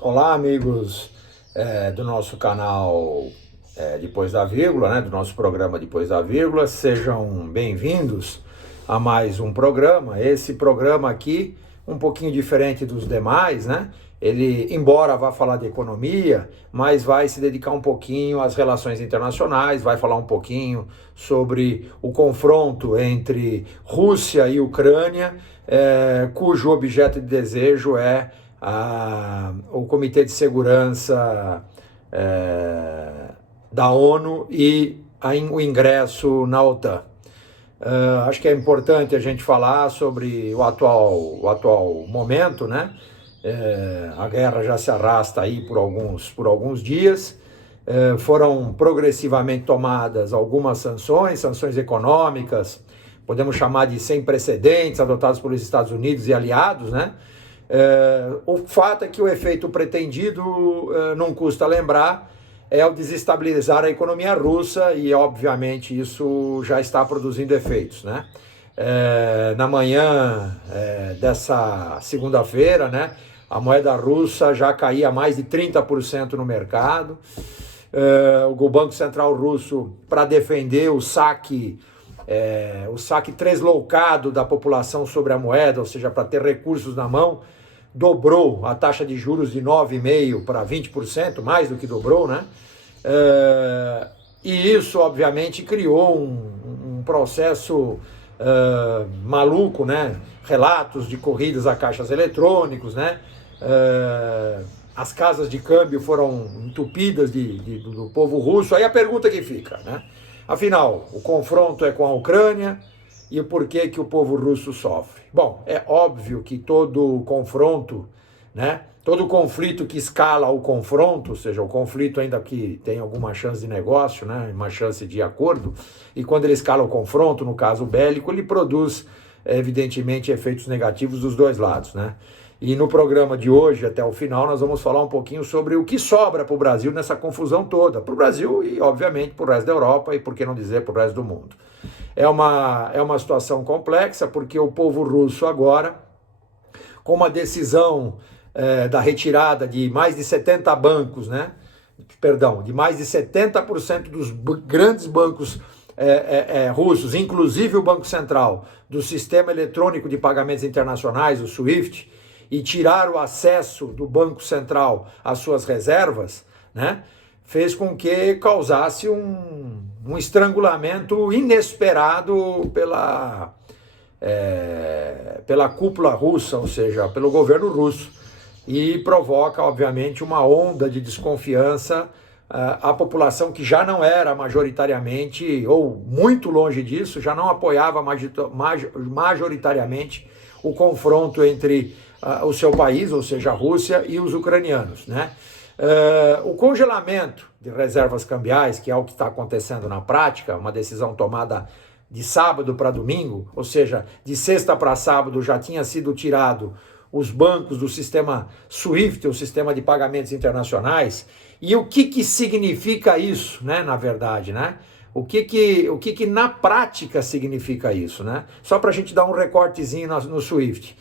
Olá amigos do nosso canal Depois da Vírgula, né, do nosso programa Depois da Vírgula, sejam bem-vindos a mais um programa. Esse programa aqui, um pouquinho diferente dos demais, né? Ele, embora vá falar de economia, mas vai se dedicar um pouquinho às relações internacionais, vai falar um pouquinho sobre o confronto entre Rússia e Ucrânia, cujo objeto de desejo é o Comitê de Segurança da ONU e o ingresso na OTAN. Acho que é importante a gente falar sobre o atual momento, né? A guerra já se arrasta aí por alguns dias. Foram progressivamente tomadas algumas sanções econômicas, podemos chamar de sem precedentes, adotadas pelos Estados Unidos e aliados, né? O fato é que o efeito pretendido, não custa lembrar, é o desestabilizar a economia russa e, obviamente, isso já está produzindo efeitos, né? Na manhã dessa segunda-feira, né, a moeda russa já caía mais de 30% no mercado. O Banco Central Russo, para defender o saque translocado da população sobre a moeda, ou seja, para ter recursos na mão, dobrou a taxa de juros de 9,5% para 20%, mais do que dobrou, né? E isso, obviamente, criou um processo maluco, né? Relatos de corridas a caixas eletrônicos, né? As casas de câmbio foram entupidas do povo russo. Aí a pergunta que fica, né? Afinal, o confronto é com a Ucrânia e o porquê que o povo russo sofre? Bom, é óbvio que todo confronto, né? Todo conflito que escala o confronto, ou seja, o conflito ainda que tem alguma chance de negócio, né? Uma chance de acordo, e quando ele escala o confronto, no caso bélico, ele produz, evidentemente, efeitos negativos dos dois lados, né? E no programa de hoje, até o final, nós vamos falar um pouquinho sobre o que sobra para o Brasil nessa confusão toda. Para o Brasil e, obviamente, para o resto da Europa e, por que não dizer, para o resto do mundo. É uma situação complexa, porque o povo russo agora, com uma decisão da retirada de mais de 70 bancos, né? Perdão, de mais de 70% dos grandes bancos russos, inclusive o Banco Central, do Sistema Eletrônico de Pagamentos Internacionais, o SWIFT, e tirar o acesso do Banco Central às suas reservas, né, fez com que causasse um estrangulamento inesperado pela cúpula russa, ou seja, pelo governo russo, e provoca, obviamente, uma onda de desconfiança à população que já não era majoritariamente, ou muito longe disso, já não apoiava majoritariamente o confronto entre o seu país, ou seja, a Rússia, e os ucranianos, né? O congelamento de reservas cambiais, que é o que está acontecendo na prática, uma decisão tomada de sábado para domingo, ou seja, de sexta para sábado já tinha sido tirado os bancos do sistema SWIFT, o sistema de pagamentos internacionais. E o que significa isso, né, na verdade, né? O que na prática significa isso, né? Só para a gente dar um recortezinho no SWIFT.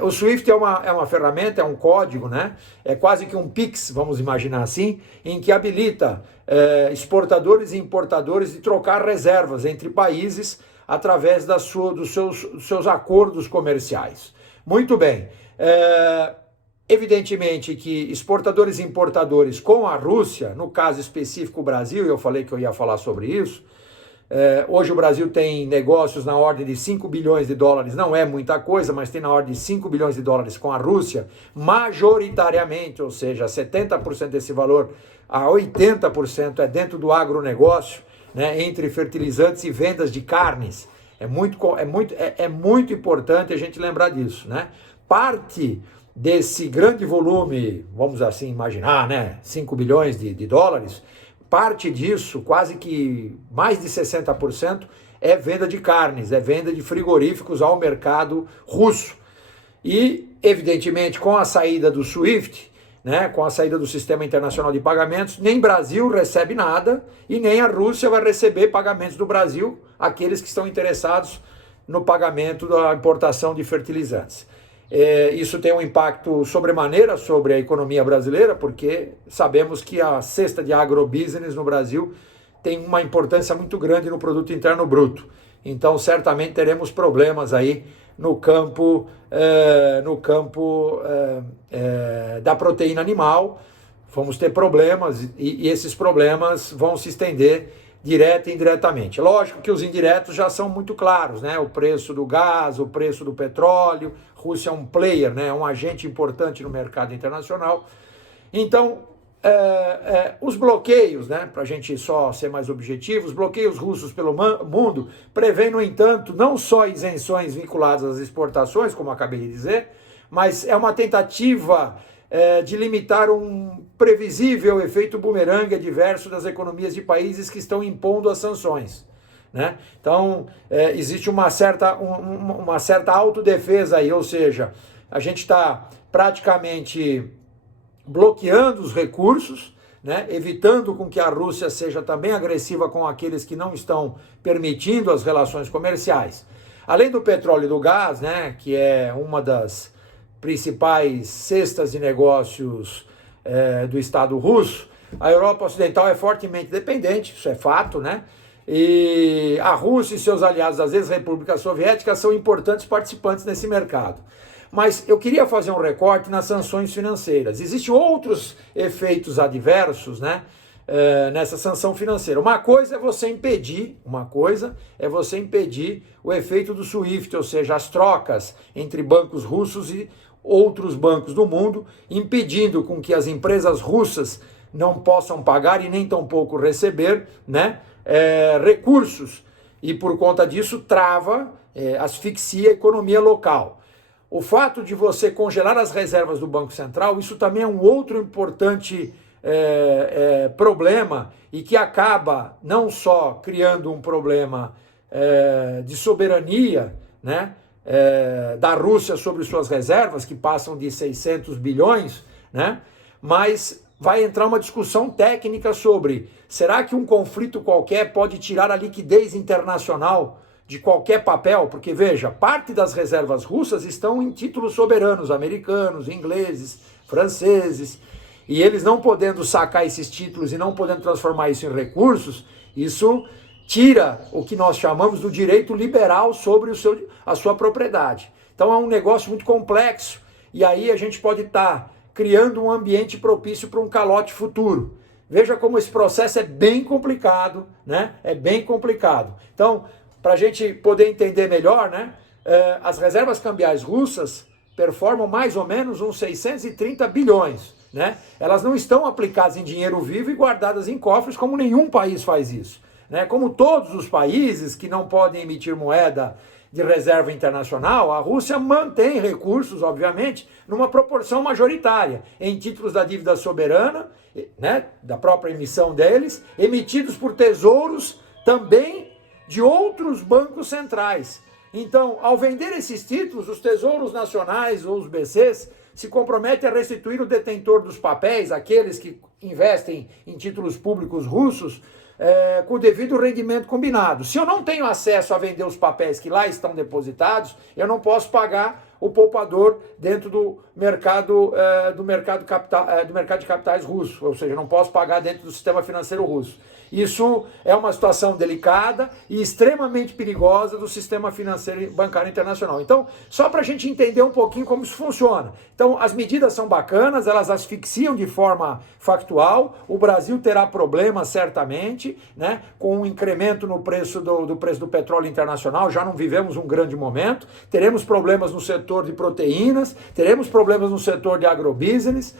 O SWIFT é uma ferramenta, é um código, né? É quase que um Pix, vamos imaginar assim, em que habilita exportadores e importadores de trocar reservas entre países através dos seus acordos comerciais. Muito bem. Evidentemente que exportadores e importadores com a Rússia, no caso específico o Brasil, eu falei que eu ia falar sobre isso, hoje o Brasil tem negócios na ordem de 5 bilhões de dólares, não é muita coisa, mas tem na ordem de 5 bilhões de dólares com a Rússia, majoritariamente, ou seja, 70% desse valor, a 80% é dentro do agronegócio, né, entre fertilizantes e vendas de carnes. É muito importante a gente lembrar disso, né? Parte desse grande volume, vamos assim imaginar, né, 5 bilhões de dólares, parte disso, quase que mais de 60%, é venda de carnes, é venda de frigoríficos ao mercado russo. E, evidentemente, com a saída do SWIFT, né, com a saída do Sistema Internacional de Pagamentos, nem Brasil recebe nada e nem a Rússia vai receber pagamentos do Brasil, aqueles que estão interessados no pagamento da importação de fertilizantes. Isso tem um impacto sobremaneira sobre a economia brasileira, porque sabemos que a cesta de agrobusiness no Brasil tem uma importância muito grande no produto interno bruto. Então, certamente teremos problemas aí no campo, da proteína animal. Vamos ter problemas e esses problemas vão se estender direta e indiretamente. Lógico que os indiretos já são muito claros, né? O preço do gás, o preço do petróleo. Rússia é um player, né? Um agente importante no mercado internacional. Então, os bloqueios, né? Para a gente só ser mais objetivo, os bloqueios russos pelo mundo prevêem, no entanto, não só isenções vinculadas às exportações, como acabei de dizer, mas é uma tentativa de limitar um previsível efeito bumerangue adverso das economias de países que estão impondo as sanções, né? Então, existe uma certa autodefesa aí, ou seja, a gente está praticamente bloqueando os recursos, né? Evitando com que a Rússia seja também agressiva com aqueles que não estão permitindo as relações comerciais. Além do petróleo e do gás, né, que é uma das principais cestas de negócios do Estado russo, a Europa Ocidental é fortemente dependente, isso é fato, né? E a Rússia e seus aliados das ex-repúblicas soviéticas são importantes participantes nesse mercado. Mas eu queria fazer um recorte nas sanções financeiras. Existem outros efeitos adversos, né, nessa sanção financeira. Uma coisa é você impedir o efeito do SWIFT, ou seja, as trocas entre bancos russos e outros bancos do mundo, impedindo com que as empresas russas não possam pagar e nem tampouco receber, né, recursos. E por conta disso trava, asfixia a economia local. O fato de você congelar as reservas do Banco Central, isso também é um outro importante problema e que acaba não só criando um problema de soberania, né, da Rússia sobre suas reservas, que passam de 600 bilhões, né, mas vai entrar uma discussão técnica sobre: será que um conflito qualquer pode tirar a liquidez internacional de qualquer papel? Porque, veja, parte das reservas russas estão em títulos soberanos, americanos, ingleses, franceses, e eles não podendo sacar esses títulos e não podendo transformar isso em recursos, isso tira o que nós chamamos do direito liberal sobre a sua propriedade. Então é um negócio muito complexo, e aí a gente pode estar criando um ambiente propício para um calote futuro. Veja como esse processo é bem complicado, né? É bem complicado. Então, para a gente poder entender melhor, né, as reservas cambiais russas performam mais ou menos uns 630 bilhões. Né? Elas não estão aplicadas em dinheiro vivo e guardadas em cofres, como nenhum país faz isso. Né? Como todos os países que não podem emitir moeda de reserva internacional, a Rússia mantém recursos, obviamente, numa proporção majoritária, em títulos da dívida soberana, né, da própria emissão deles, emitidos por tesouros também de outros bancos centrais. Então, ao vender esses títulos, os tesouros nacionais ou os BCs se comprometem a restituir o detentor dos papéis, aqueles que investem em títulos públicos russos, com o devido rendimento combinado. Se eu não tenho acesso a vender os papéis que lá estão depositados, eu não posso pagar o poupador dentro do mercado de capitais russo, ou seja, não posso pagar dentro do sistema financeiro russo. Isso é uma situação delicada e extremamente perigosa do sistema financeiro e bancário internacional. Então, só para a gente entender um pouquinho como isso funciona. Então, as medidas são bacanas, elas asfixiam de forma factual. O Brasil terá problemas certamente, né, com um incremento no preço do petróleo internacional. Já não vivemos um grande momento. Teremos problemas no setor de proteínas, teremos problemas no setor de agrobusiness,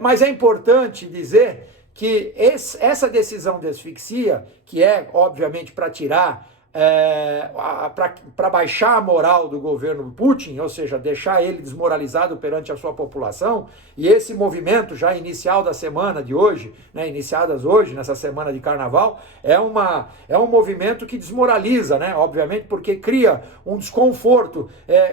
mas é importante dizer que essa decisão de asfixia, que é, obviamente, para tirar, para baixar a moral do governo Putin, ou seja, deixar ele desmoralizado perante a sua população, e esse movimento já inicial da semana de hoje, né, iniciadas hoje, nessa semana de carnaval, é um movimento que desmoraliza, né, obviamente, porque cria um desconforto.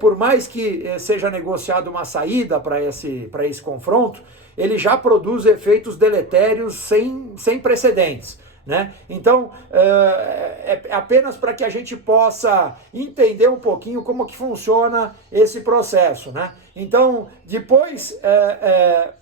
Por mais que seja negociada uma saída para esse confronto, ele já produz efeitos deletérios sem precedentes. né? Então, é apenas para que a gente possa entender um pouquinho como que funciona esse processo, né? Então, depois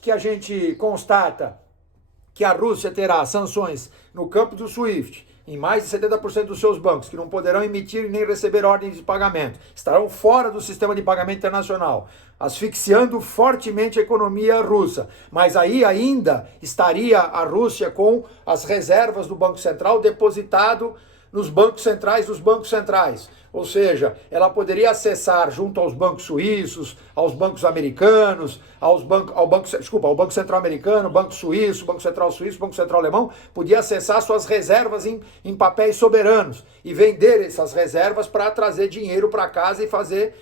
que a gente constata que a Rússia terá sanções no campo do SWIFT, em mais de 70% dos seus bancos, que não poderão emitir nem receber ordens de pagamento, estarão fora do sistema de pagamento internacional, asfixiando fortemente a economia russa. Mas aí ainda estaria a Rússia com as reservas do Banco Central depositado nos bancos centrais dos bancos centrais. Ou seja, ela poderia acessar junto aos bancos suíços, aos bancos americanos, ao Banco Central americano, Banco Suíço, Banco Central suíço, Banco Central alemão, podia acessar suas reservas em papéis soberanos e vender essas reservas para trazer dinheiro para casa e fazer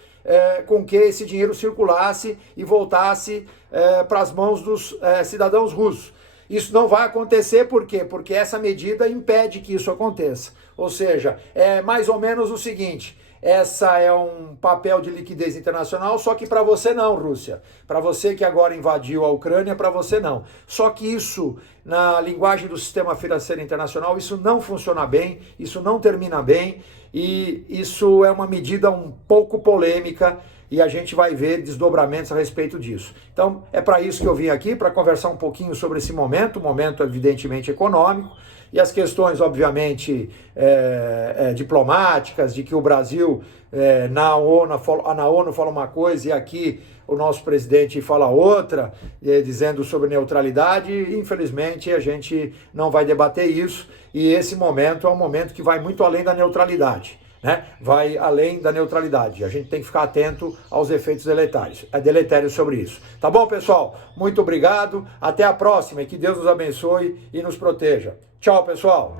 com que esse dinheiro circulasse e voltasse para as mãos dos cidadãos russos. Isso não vai acontecer, por quê? Porque essa medida impede que isso aconteça. Ou seja, é mais ou menos o seguinte: essa é um papel de liquidez internacional, só que para você não, Rússia. Para você que agora invadiu a Ucrânia, para você não. Só que isso, na linguagem do sistema financeiro internacional, isso não funciona bem, isso não termina bem, e isso é uma medida um pouco polêmica, e a gente vai ver desdobramentos a respeito disso. Então, é para isso que eu vim aqui, para conversar um pouquinho sobre esse momento evidentemente econômico, e as questões, obviamente, diplomáticas, de que o Brasil, na ONU fala uma coisa e aqui o nosso presidente fala outra, dizendo sobre neutralidade. Infelizmente, a gente não vai debater isso, e esse momento é um momento que vai muito além da neutralidade. Né? Vai além da neutralidade. A gente tem que ficar atento aos efeitos deletérios sobre isso. Tá bom, pessoal? Muito obrigado. Até a próxima e que Deus nos abençoe e nos proteja. Tchau, pessoal.